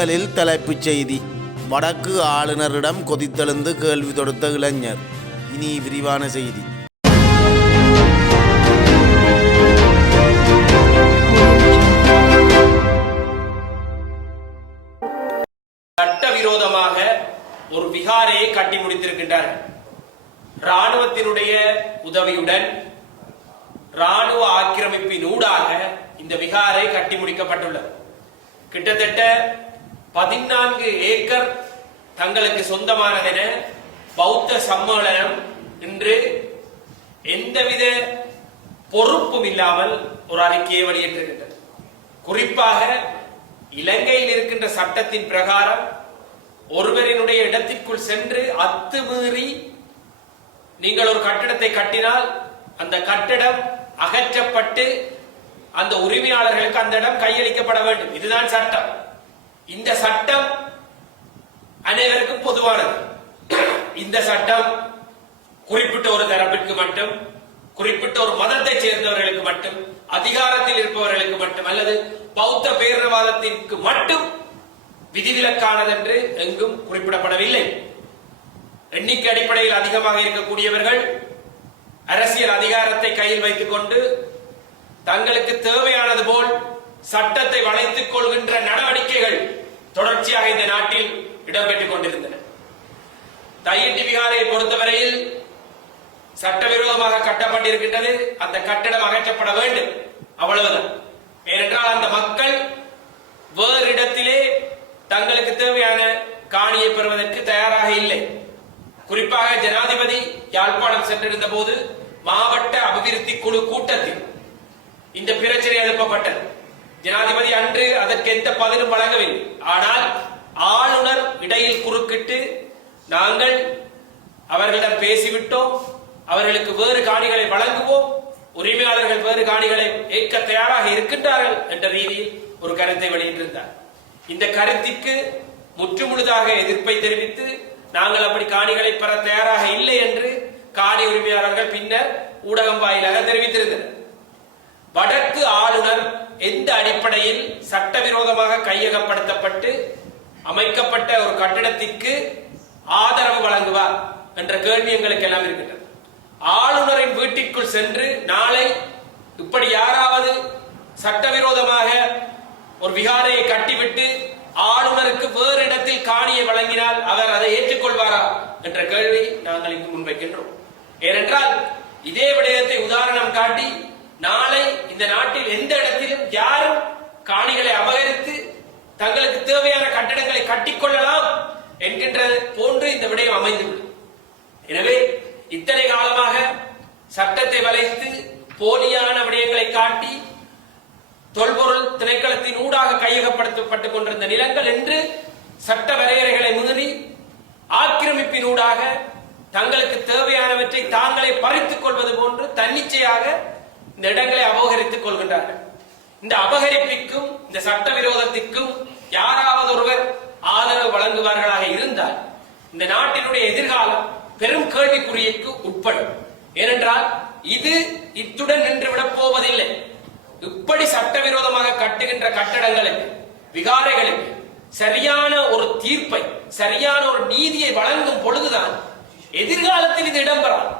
முதலில் தலைப்புச் செய்தி. வடக்கு ஆளுநரிடம் கொதித்தெழுந்து கேள்வி தொடுத்த இளைஞர். இனி விரிவான செய்தி. சட்டவிரோதமாக ஒரு விகாரையை கட்டி முடித்திருக்கின்றார்கள் ராணுவத்தினுடைய உதவியுடன் ராணுவ ஆக்கிரமிப்பின் ஊடாக இந்த விகாரை கட்டி முடிக்கப்பட்டுள்ளது. கிட்டத்தட்ட பதினான்கு ஏக்கர் தங்களுக்கு சொந்தமானதென பௌத்த சம்மேளனம் இன்று எந்தவித பொறுப்பும் இல்லாமல் ஒரு அறிக்கையை வெளியிட்டிருக்கின்றது. குறிப்பாக இலங்கையில் இருக்கின்ற சட்டத்தின் பிரகாரம் ஒருவரினுடைய இடத்திற்குள் சென்று அத்துமீறி நீங்கள் ஒரு கட்டிடத்தை கட்டினால் அந்த கட்டிடம் அகற்றப்பட்டு அந்த உரிமையாளர்களுக்கு அந்த இடம் கையளிக்கப்பட வேண்டும். இதுதான் சட்டம். இந்த சட்டம் அனைவருக்கும் பொதுவானது. இந்த சட்டம் குறிப்பிட்ட ஒரு தரப்பிற்கு மட்டும் குறிப்பிட்ட ஒரு மதத்தை சேர்ந்தவர்களுக்கு மட்டும் அதிகாரத்தில் இருப்பவர்களுக்கு மட்டும் அல்லது பௌத்த பேரவாதத்திற்கு மட்டும் விதிவிலக்கானது என்று எங்கும் குறிப்பிடப்படவில்லை. எண்ணிக்கை அடிப்படையில் அதிகமாக இருக்கக்கூடியவர்கள் அரசியல் அதிகாரத்தை கையில் வைத்துக் கொண்டு தங்களுக்கு தேவையானது சட்டத்தை வளைத்துக் கொள்கின்ற நடவடிக்கைகள் தொடர்ச்சியாக இந்த நாட்டில் இடம்பெற்றுக் கொண்டிருந்தன. தையிட்டி விகாரை பொறுத்தவரையில் சட்டவிரோதமாக கட்டப்பட்டிருக்கின்றது. அந்த கட்டடம் அகற்றப்பட வேண்டும். அவ்வளவுதான். ஏனென்றால் அந்த மக்கள் வேறு இடத்திலே தங்களுக்கு தேவையான காணியை பெறுவதற்கு தயாராக இல்லை. குறிப்பாக ஜனாதிபதி யாழ்ப்பாணம் சென்றிருந்த போது மாவட்ட அபிவிருத்தி குழு கூட்டத்தில் இந்த பிரச்சனை எழுப்பப்பட்டது. ஜனாதிபதி அன்று அதற்கு எந்த பதிலும் வழங்கவில்லை. ஆனால் ஆளுநர் இடையில் குறுக்கிட்டு நாங்கள் அவர்களிடம் பேசிவிட்டோம். அவர்களுக்கு வேறு காணிகளை வழங்குவோம். உரிமையாளர்கள் வேறு காணிகளை ஏற்க தயாராக இருக்கின்றார்கள் என்ற ரீதியில் ஒரு கருத்தை வெளியிட்டிருந்தார். இந்த கருத்திற்கு முற்றுமுழுதாக எதிர்ப்பை தெரிவித்து நாங்கள் அப்படி காணிகளை பெற தயாராக இல்லை என்று காணி உரிமையாளர்கள் பின்னர் ஊடகம் வாயிலாக தெரிவித்திருந்தனர். வடக்கு ஆளுநர் எந்த அடிப்படையில் சட்டவிரோதமாக கையகப்படுத்தப்பட்டு அமைக்கப்பட்ட ஒரு கட்டிடத்திற்கு ஆதரவு வழங்குவார் என்ற கேள்வி எங்களுக்கு எல்லாம் இருக்கின்றது. ஆளுநரின் வீட்டிற்குள் சென்று நாளை இப்படி யாராவது சட்டவிரோதமாக ஒரு விகாரையை கட்டிவிட்டு ஆளுநருக்கு வேறு இடத்தில் காணியை வழங்கினால் அவர் அதை ஏற்றுக்கொள்வாரா என்ற கேள்வி நாங்கள் இங்கு முன்வைக்கின்றோம். ஏனென்றால் இதே விடயத்தை உதாரணம் காட்டி நாளை இந்த நாட்டில் எந்த இடத்திலும் யாரும் காணிகளை அபகரித்து தங்களுக்கு தேவையான கட்டடங்களை கட்டிக்கொள்ளலாம் என்கின்ற போன்று இந்த விடயம் அமைந்துள்ளது. எனவே இத்தனை காலமாக சட்டத்தை வளைத்து போலியான விடயங்களை காட்டி தொல்பொருள் திணைக்களத்தின் ஊடாக கையகப்படுத்தப்பட்டுக் கொண்டிருந்த நிலங்கள் என்று சட்ட வரையறைகளை மீறி ஆக்கிரமிப்பின் ஊடாக தங்களுக்கு தேவையானவற்றை தாங்களே பறித்துக் கொள்வது போன்று தன்னிச்சையாக இந்த இடங்களை அபகரித்துக் கொள்கின்றார்கள். இந்த அபகரிப்பிற்கும் இந்த சட்டவிரோதத்திற்கும் யாராவது ஒருவர் ஆதரவு வழங்குவார்களாக இருந்தால் இந்த நாட்டினுடைய எதிர்காலம் பெரும் கேள்விக்குறிக்கு உட்படும். ஏனென்றால் இது இத்துடன் நின்றுவிடப் போவதில்லை. இப்படி சட்டவிரோதமாக கட்டுகின்ற கட்டடங்களுக்கு விகாரைகளுக்கு சரியான ஒரு தீர்ப்பை சரியான ஒரு நீதியை வழங்கும் பொழுதுதான் எதிர்காலத்தில் இது இடம்பெறாது.